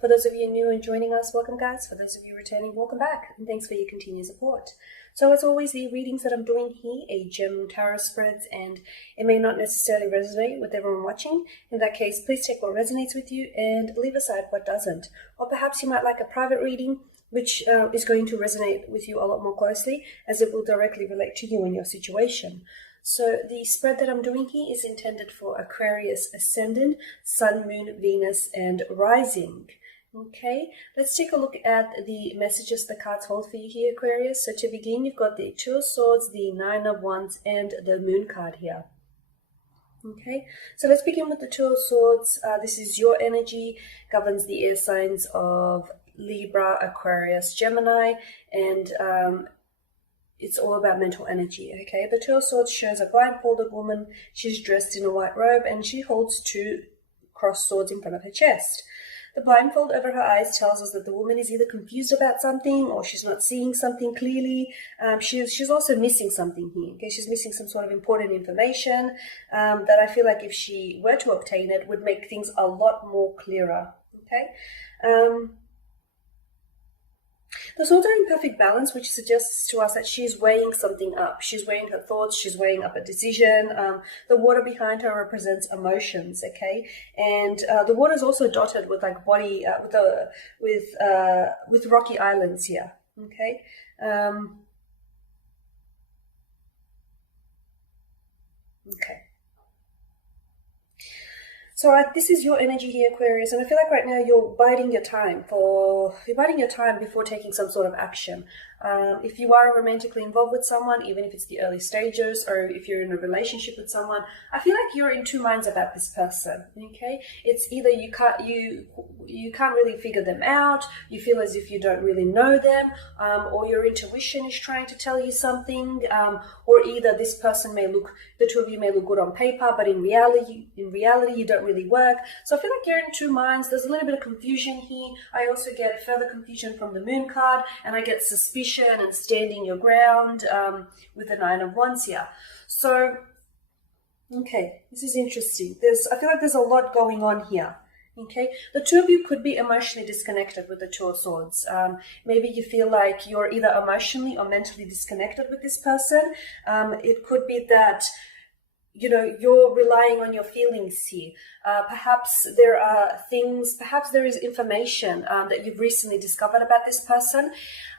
For those of you new and joining us, welcome guys. For those of you returning, welcome back, and thanks for your continued support. So as always, the readings that I'm doing here are general tarot spreads, and it may not necessarily resonate with everyone watching. In that case, please take what resonates with you and leave aside what doesn't. Or perhaps you might like a private reading, which is going to resonate with you a lot more closely, as it will directly relate to you and your situation. So the spread that I'm doing here is intended for Aquarius Ascendant, Sun, Moon, Venus, and Rising. Okay, let's take a look at the messages the cards hold for you here, Aquarius. So to begin, you've got the Two of Swords, the Nine of Wands, and the Moon card here. Okay, so let's begin with the Two of Swords. This is your energy, governs the air signs of Libra, Aquarius, Gemini, and it's all about mental energy. Okay, the Two of Swords shows a blindfolded woman. She's dressed in a white robe and she holds two crossed swords in front of her chest. The blindfold over her eyes tells us that the woman is either confused about something or she's not seeing something clearly. She's also missing something here. Okay, she's missing some sort of important information that I feel like if she were to obtain it would make things a lot more clearer. Okay. The swords are in perfect balance, which suggests to us that she's weighing something up. She's weighing her thoughts, she's weighing up a decision. The water behind her represents emotions, okay? And the water is also dotted with like body, with rocky islands here, okay? Okay. So this is your energy here, Aquarius, and I feel like right now you're biding your time before taking some sort of action. If you are romantically involved with someone, even if it's the early stages, or if you're in a relationship with someone, I feel like you're in two minds about this person. Okay, it's either you can't really figure them out, you feel as if you don't really know them, or your intuition is trying to tell you something, or either the two of you may look good on paper, but in reality you don't really work. So I feel like you're in two minds. There's a little bit of confusion here. I also get further confusion from the Moon card, and I get suspicion and standing your ground with the Nine of Wands here. So, okay, this is interesting. I feel like there's a lot going on here. Okay, the two of you could be emotionally disconnected with the Two of Swords. Maybe you feel like you're either emotionally or mentally disconnected with this person. It could be that you're relying on your feelings here. Perhaps there is information that you've recently discovered about this person,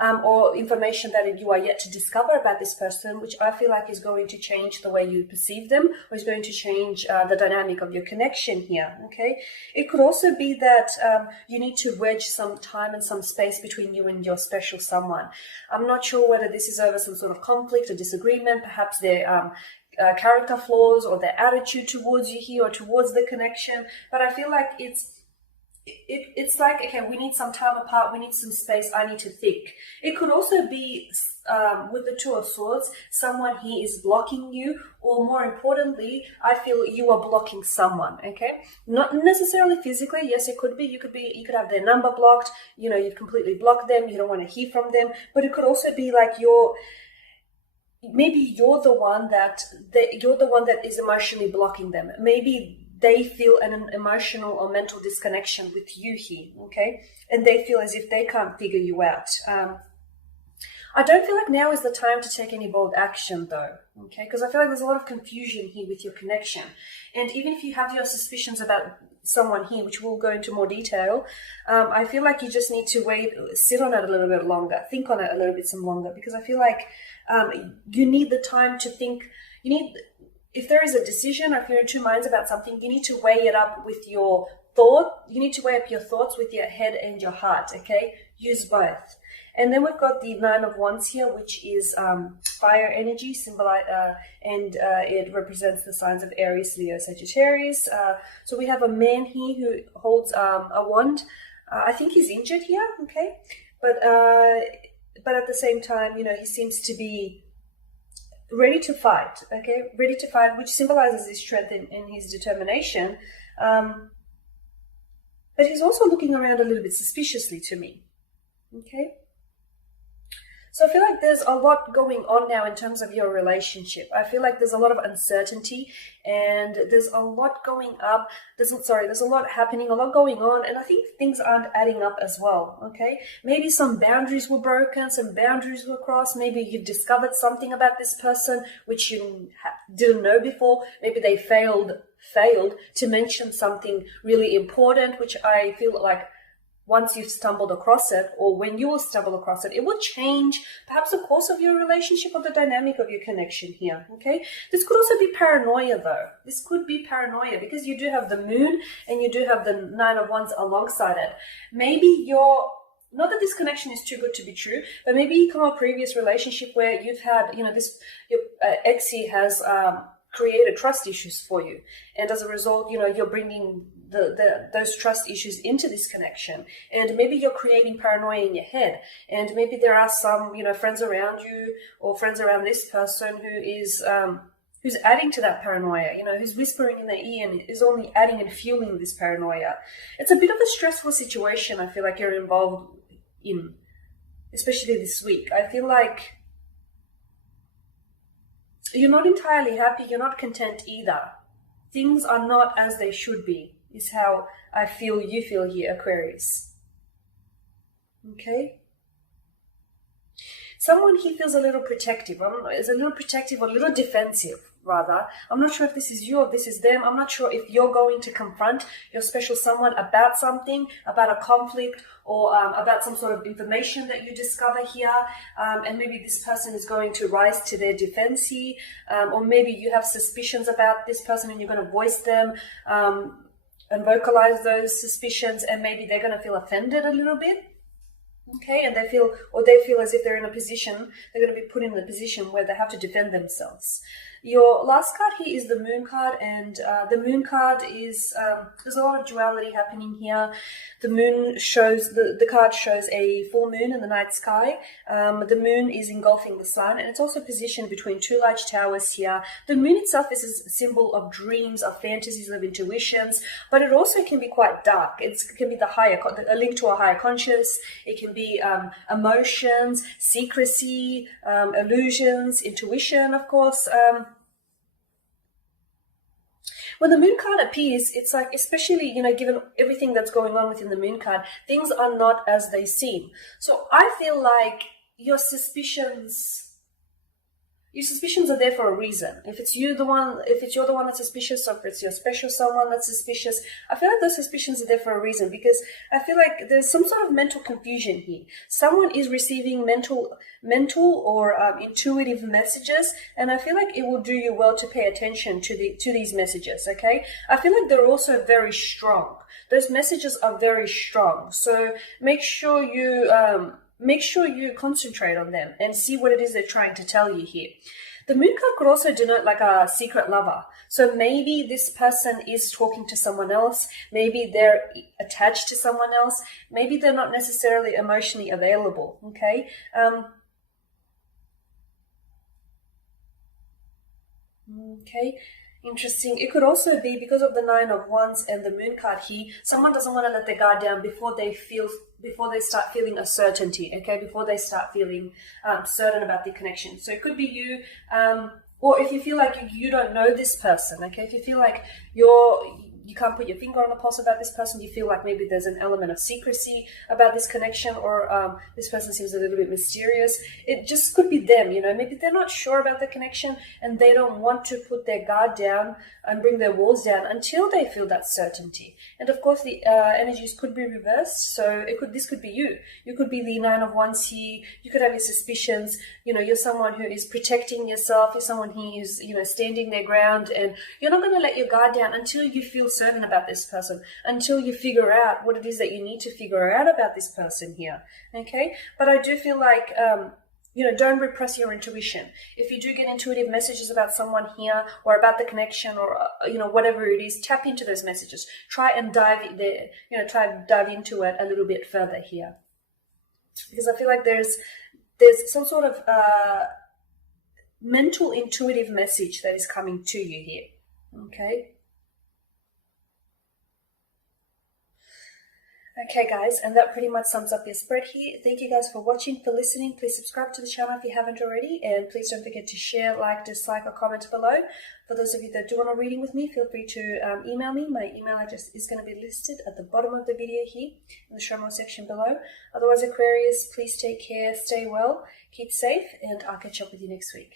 or information that you are yet to discover about this person, which I feel like is going to change the way you perceive them, or is going to change the dynamic of your connection here, okay? It could also be that you need to wedge some time and some space between you and your special someone. I'm not sure whether this is over some sort of conflict or disagreement. Perhaps they're character flaws or their attitude towards you here or towards the connection, but I feel like it's like, okay, we need some time apart, we need some space, I need to think. It could also be with the Two of Swords, someone here is blocking you, or more importantly, I feel you are blocking someone, okay? Not necessarily physically. Yes, it could be. You could have their number blocked, you've completely blocked them, you don't want to hear from them, but it could also be like maybe you're the one that is emotionally blocking them. Maybe they feel an emotional or mental disconnection with you here, okay? And they feel as if they can't figure you out. I don't feel like now is the time to take any bold action though, okay? Because I feel like there's a lot of confusion here with your connection. And even if you have your suspicions about someone here, which we'll go into more detail, I feel like you just need to sit on it a little bit longer, think on it a little bit some longer, because I feel like you need the time to think. If there is a decision, or if you're in two minds about something, you need to weigh it up with your thought. You need to weigh up your thoughts with your head and your heart, okay? Use both. And then we've got the Nine of Wands here, which is fire energy, and it represents the signs of Aries, Leo, Sagittarius. So we have a man here who holds a wand. I think he's injured here, okay? But at the same time, he seems to be ready to fight, okay? Ready to fight, which symbolizes his strength and his determination. But he's also looking around a little bit suspiciously to me, okay? So I feel like there's a lot going on now in terms of your relationship. I feel like there's a lot of uncertainty and there's a lot going up. There's a lot happening, a lot going on, and I think things aren't adding up as well, okay? Maybe some boundaries were broken, some boundaries were crossed. Maybe you've discovered something about this person which you didn't know before. Maybe they failed to mention something really important, which I feel like once you've stumbled across it, or when you will stumble across it, it will change perhaps the course of your relationship or the dynamic of your connection here, okay? This could also be paranoia though. This could be paranoia because you do have the moon and you do have the Nine of Wands alongside it. Maybe not that this connection is too good to be true, but maybe you come a previous relationship where you've had, this your ex here has created trust issues for you. And as a result, you're bringing those trust issues into this connection, and maybe you're creating paranoia in your head, and maybe there are some friends around you or friends around this person who is who's adding to that paranoia, who's whispering in their ear and is only adding and fueling this paranoia. It's a bit of a stressful situation I feel like you're involved in, especially this week. I feel like you're not entirely happy, you're not content either. Things are not as they should be, is how I feel you feel here, Aquarius. Okay? Someone here feels a little protective. I don't know, is a little protective or a little defensive, rather. I'm not sure if this is you or this is them. I'm not sure if you're going to confront your special someone about something, about a conflict, or about some sort of information that you discover here. And maybe this person is going to rise to their defense here. Or maybe you have suspicions about this person and you're going to voice them and vocalize those suspicions, and maybe they're going to feel offended a little bit. Okay, and they feel as if they're in a position, they're going to be put in a position where they have to defend themselves. Your last card here is the Moon card, and the Moon card is, there's a lot of duality happening here. The Moon shows, the card shows a full moon in the night sky. The Moon is engulfing the Sun, and it's also positioned between two large towers here. The Moon itself is a symbol of dreams, of fantasies, of intuitions, but it also can be quite dark. It can be a link to a higher conscious. It can be emotions, secrecy, illusions, intuition, of course. When the Moon card appears, it's like, especially, given everything that's going on within the Moon card, things are not as they seem. So I feel like your suspicions are there for a reason. If you're the one that's suspicious, or if it's your special someone that's suspicious, I feel like those suspicions are there for a reason, because I feel like there's some sort of mental confusion here. Someone is receiving mental or intuitive messages, and I feel like it will do you well to pay attention to these messages, okay? I feel like they're also very strong. Those messages are very strong. So make sure you concentrate on them and see what it is they're trying to tell you here. The Moon card could also denote like a secret lover. So maybe this person is talking to someone else. Maybe they're attached to someone else. Maybe they're not necessarily emotionally available, okay? Okay. Interesting. It could also be because of the Nine of Wands and the Moon card here, someone doesn't want to let their guard down before they start feeling a certainty, okay? Before they start feeling certain about the connection. So it could be you, or if you feel like you don't know this person, okay? If you feel like you can't put your finger on the pulse about this person, you feel like maybe there's an element of secrecy about this connection, or this person seems a little bit mysterious. It just could be them, maybe they're not sure about the connection and they don't want to put their guard down and bring their walls down until they feel that certainty. And of course, the energies could be reversed. So this could be you. You could be the Nine of Wands here. You could have your suspicions. You're someone who is protecting yourself. You're someone who is, standing their ground, and you're not going to let your guard down until you feel certain about this person, until you figure out what it is that you need to figure out about this person here, okay? But I do feel like, don't repress your intuition. If you do get intuitive messages about someone here, or about the connection, or, whatever it is, tap into those messages. Try and dive into it a little bit further here. Because I feel like there's some sort of mental intuitive message that is coming to you here, okay? Okay guys, and that pretty much sums up your spread here. Thank you guys for watching, for listening. Please subscribe to the channel if you haven't already, and please don't forget to share, like, dislike, or comment below. For those of you that do want a reading with me, feel free to email me. My email address is going to be listed at the bottom of the video here in the show more section below. Otherwise, Aquarius, please take care, stay well, keep safe, and I'll catch up with you next week.